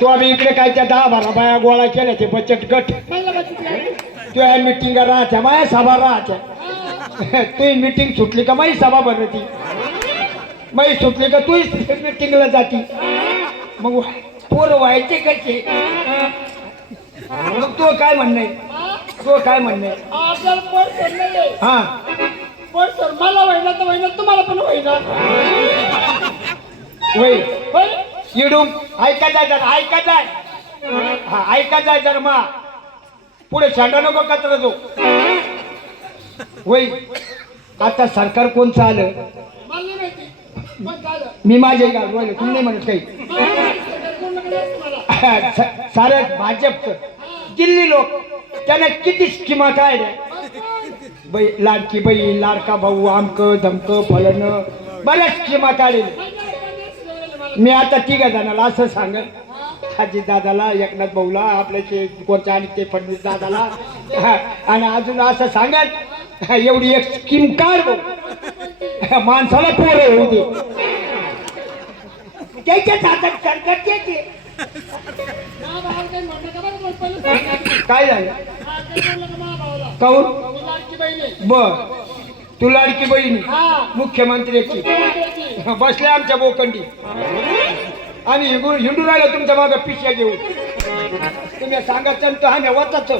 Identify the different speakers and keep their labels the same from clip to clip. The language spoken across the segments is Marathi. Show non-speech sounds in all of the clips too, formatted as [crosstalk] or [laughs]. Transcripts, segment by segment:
Speaker 1: तो आम्ही इकडे काय त्या दहा बारा बाया गोळा केल्या ते बचत गट. तुझ्या मिटिंग राहत्या माया सभा राहत्या. [laughs] तुझी मिटिंग सुटली का माझी सभा भरती माझी सुटली का तू मिटिंगला जाती. मग पोर व्हायचे कसे? मग तो काय म्हणणं? तो काय म्हणणं? हा
Speaker 2: मला होईना तर होईना तुम्हाला पण होईना होय
Speaker 1: इडून ऐका जाय जरा ऐका जाय हा ऐका जाय जरा मा पुढे शांडा नको कचरा जो वय आता सरकार कोणचं आलं?
Speaker 2: मला माहिती पण झालं
Speaker 1: मी माझे गाव राहिलो तुम्ही नाही म्हणत काही.
Speaker 2: कोणाकडे असतं
Speaker 1: स- सारं भाजपचं. दिल्ली लोक त्याने किती स्कीमा काढल्या बै लाडकी बहीण लाडका भाऊ आमक धमक फलन बऱ्याच स्कीमा काढल्या मी आता तिघा जणाला असं सांगत हाजी दादाला एकनाथ भाऊला आपल्या कोणत्या आणि ते फडणवीस दादाला हा, आणि अजून असं सांगत एवढी एक स्कीम काढ भाऊ माणसाला पोरं होऊ दे त्याच्याच हातात सरकार त्याचे
Speaker 2: सांगा.
Speaker 1: काय झालं? काऊन
Speaker 2: आहे.
Speaker 1: बर तू लाडकी बहिणी
Speaker 2: हा.
Speaker 1: मुख्यमंत्र्याची
Speaker 2: मुख्यमंत्र्याची.
Speaker 1: बसले आमच्या बोकंडी आम्ही हिंडू हिंडू राहिलो तुमच्या मागं पिशव्या घेऊन. तुम्ही सांगायचं आणि तो आम्ही वाचाच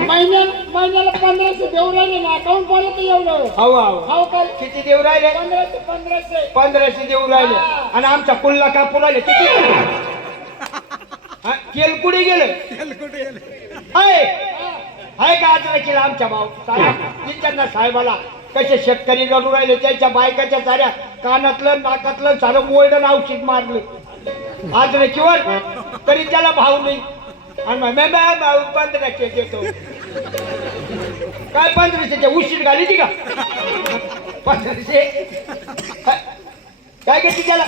Speaker 2: महिन्याला महिन्याला पंधराशे देऊ राहिले ना? अकाउंट बोलत एवढं.
Speaker 1: हो हो
Speaker 2: हो काय
Speaker 1: किती देऊ राहिले?
Speaker 2: पंधराशे पंधराशे.
Speaker 1: पंधराशे देऊ राहिले. आणि आमच्या कुल्ला कापू राहिले. किती? हा, तेल कुठे गेलं? आहे आहे का आज केलं आमच्या भाऊ? साहेब साहेबाला कसे शेतकरी रडू राहिले त्यांच्या बायकाच्या साऱ्या कानातलं नाकातलं सारं मोल्डन औषध मारलं. आज किंवा तरी त्याला भाव नाही. आणि मग मी बा- भाऊ पंधराशे देतो. काय पंधराशे उशीर घाली ती का? पंधराशे? काय करते त्याला?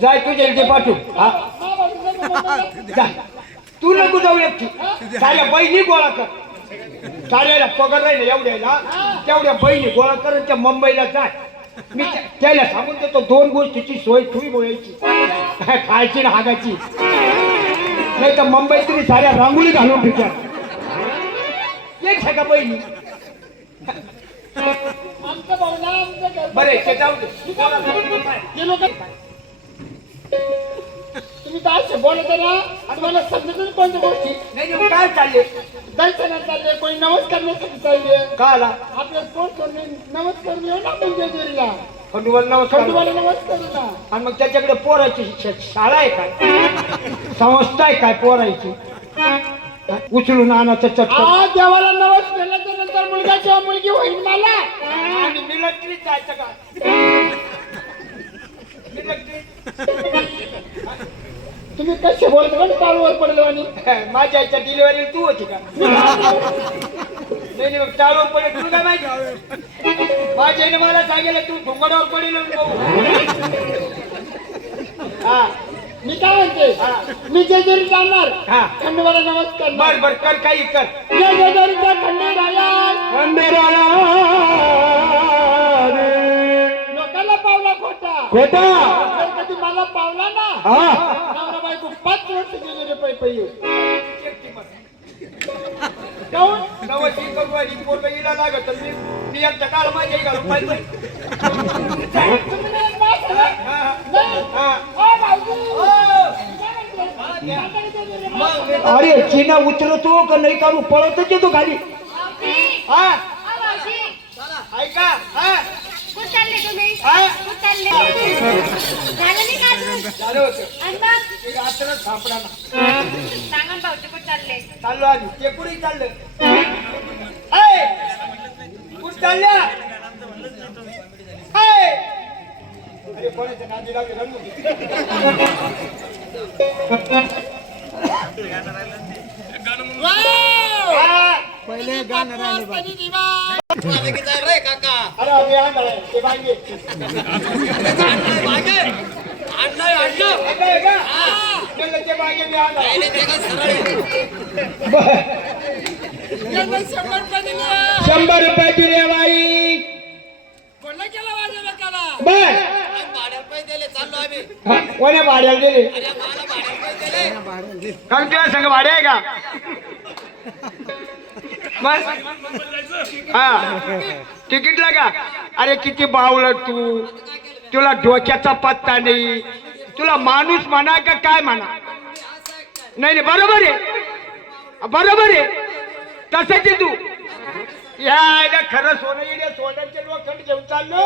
Speaker 1: जाय तुझ्या इथे पाठवू हा? जा. तू नको जाऊ एकटी. साऱ्या बहिणी गोळा कर. साऱ्याला पगार राहिला एवढ्याला. तेवढ्या बहिणी गोळा कर त्या मुंबईला जाय मी त्या- त्याला सांगून देतो दोन गोष्टीची सोय तुम्ही बोलायची. खायची ना हागाची नाही तर मुंबईत तुम्ही साऱ्या रांगोळी घालून ठेवत्या एक का बहिणी. बरे ते जाऊ दे.
Speaker 2: लोक तुम्ही काय बोलत ना तुम्हाला समजत कोणत्या गोष्टी.
Speaker 1: नाही, काय चालले
Speaker 2: कोणी नमस्कार करण्यासाठी चालले.
Speaker 1: का आला
Speaker 2: आपल्या कोण कोणी नमस्कार येऊ ना
Speaker 1: नमस्कार.
Speaker 2: खंडोबाला नमस्कार ना
Speaker 1: आणि मग त्याच्याकडे पोराची श- शाळा आहे काय? संस्था आहे काय पोरायची? उचलून आणायचं चटकन.
Speaker 2: आ देवाला नवस केल्याच्यानंतर मुलगा किंवा मुलगी होईल मला.
Speaker 1: आणि मिलिटरीत जायचं का?
Speaker 2: तुम्ही कसे बोलता का टाळूवर पडलो आणि [laughs]
Speaker 1: माझ्या आईच्या डिलिव्हरी तू होती का? [laughs] नाही नाही, मग टाळून पडेल तुला काय माहिती. माझ्या आईने मला सांगितलं तू ढोंगडावर पडेल [laughs] हा.
Speaker 2: मी काय म्हणते
Speaker 1: हा.
Speaker 2: मी जेजुरी जाणार
Speaker 1: हा.
Speaker 2: खंडोबाला नमस्कार
Speaker 1: बर बर कर काही कर.
Speaker 2: जय जेजुरीचा खंडोबाला लोकांना पावला खोटा.
Speaker 1: खोटा?
Speaker 2: कधी मला पावला ना
Speaker 1: हा.
Speaker 2: नवरा बायको पै पै
Speaker 1: लागत मी मी एकटा माझ्या घालून पाहिजे
Speaker 2: तुम्ही
Speaker 1: अरे चिना उचलतो का नाही काढू पळतच येतो खाली हा ऐका हा
Speaker 3: चालले तुम्ही. कुठं चालले झालं नाही का अजून?
Speaker 1: झालं होतं.
Speaker 3: आणि मग?
Speaker 1: ते रात्र सापडा ना.
Speaker 3: सांगा ना भाऊजी कुठं चालले
Speaker 1: चाललो आधी ते कुठे चाललं? ऐ! कुठं चालल्या ऐ! अरे कोणाच्या नादी लागली? रंगू दे. हा.
Speaker 2: पहिले गाणं राहिले बा.
Speaker 1: अरे आम्ही. आणलंय का? म्हणलं ते मी.
Speaker 2: यांना शंभर रुपये दिले.
Speaker 1: बाई
Speaker 2: कोणाला केला वाजवला त्याला?
Speaker 1: बर
Speaker 4: पैसे दिले चाललो आम्ही
Speaker 1: कोण्या भाड्याला दिले
Speaker 4: अरे मला भाड्याला पैसे दिले
Speaker 1: कारण तुला संग भाडे आहे का मग हा. तिकीटला का अरे किती बावळ तू. तुला डोक्याचा पत्ता नाही. तुला माणूस म्हणा का काय म्हणा? नाही नाही बरोबर आहे. बरोबर आहे. तसंच तू या खरं सोनं इकडे सोन्याचे लोखंड घेऊन चाललो.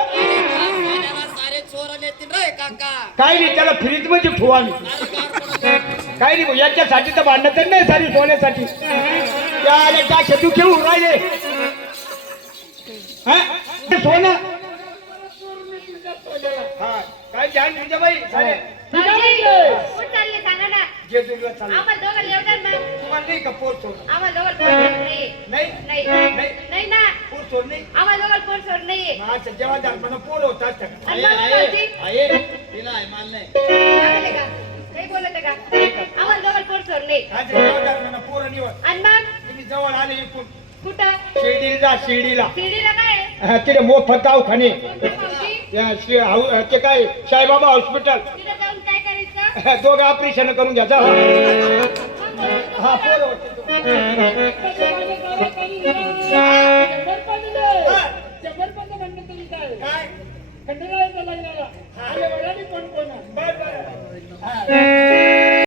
Speaker 1: काही नाही त्याला
Speaker 4: फ्रीजमध्ये पडत
Speaker 1: काही नाही याच्यासाठी तर भांडण तर नाही सारी सोन्यासाठी. त्याला टाके तू घेऊन राहिले. हा? सोनं. हा काय ध्यान तुझ्या बाई जे तुला चाललं तुम्हाला नाही का पोर सोड
Speaker 3: नाही.
Speaker 1: नाही?
Speaker 3: नाही. ना.
Speaker 1: पोर नाही? जेव्हा धर्मानं पोर होतात का
Speaker 3: आणि मग भाऊजी
Speaker 1: आहे.
Speaker 4: तिला आहे मान नाही.
Speaker 3: सांगले का? काही बोलत का? आम्हाला दोघं पोर सोड नाही.
Speaker 1: माझं जेव्हा धर्मानं पोर निवड
Speaker 3: आणि मग?
Speaker 1: तुम्ही जवळ आले इकडून
Speaker 3: कुठं?
Speaker 1: शिर्डीला जा शिर्डीला.
Speaker 3: शिर्डीला काय? आहे?
Speaker 1: हा, तिथे मोफत दवाखाने.
Speaker 3: कोणतं भाऊजी
Speaker 1: त्या श्री- हाऊ- ते काय साईबाबा हॉस्पिटल.
Speaker 3: तिथं जाऊन काय करायचं?
Speaker 1: दोघं ऑपरेशन करून घ्या जा. हा पोर होते.